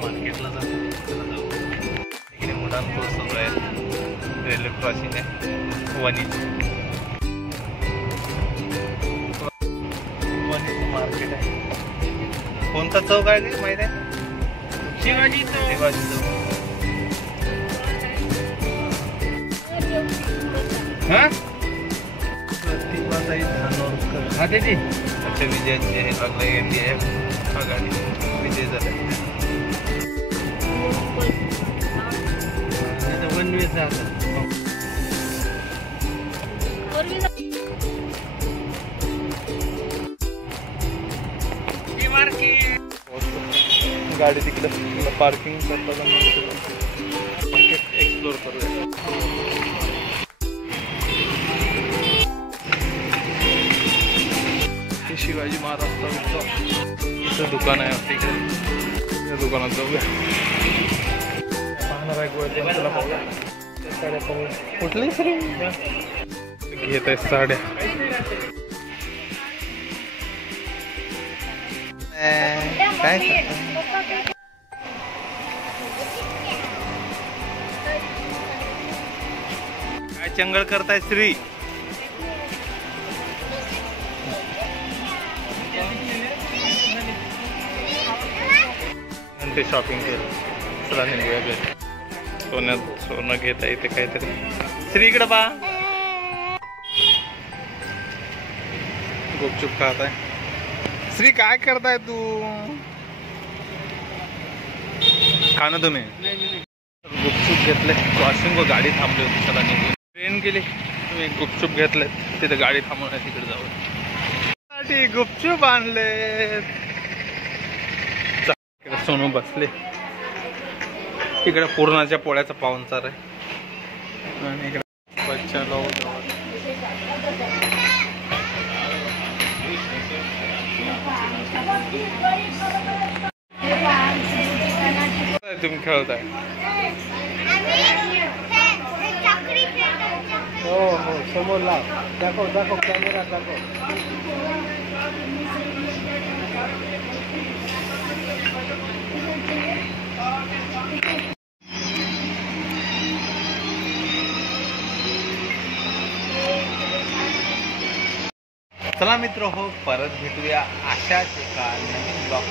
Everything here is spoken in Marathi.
मार्केटला जातो. इकडे मुलांपूर सुरू आहे. रेल्वे क्रॉसिंग आहे. वणीचं मार्केट आहे. कोणता चौक आहे ते माहित आहे? शिवाजी चौक. हा प्रतिभाताई धानोरकर. हा त्याची अच्छा विजयाची आहे. लागला गेली आहे आघाडी. विजय झाला. वनवेचा आता गाडी तिकडे पार्किंग करता मार्केट एक्सप्लोर करूया. शिवाजी महाराजांचं इथं दुकान आहे. तिकडे त्या दुकानात जाऊया. पाहणार आहे गोळ्याला पाहूया. साड्या पाहूया. कुठली सर घेत आहे साड्या. काय काय चंगळ करताय श्री? ते शॉपिंग केलं. चला निघूया घरी. सोनं घेता येते काहीतरी. श्री इकडं बा. गुपचूप खात आहे. श्री काय करताय तू? खा ना तुम्ही. गुपचूप घेतले. क्रॉसिंग व गाडी थांबली होती. चला निघूया. ट्रेन गेली. तुम्ही गुपचूप घेतले. तिथे गाडी थांबवून तिकडे जाऊ. गुपचूप आणले. सोनू बसले. इकडे पूर्णाच्या पोळ्याचा पाहुणचार आहे. आणि इकडे बच्चा तुम्ही खेळताय. हो हो समोर लाव. दाखव दाखव कॅमेरा दाखव. चला मित्र हो परत भेटूया अशाच एका नवीन ब्लॉग.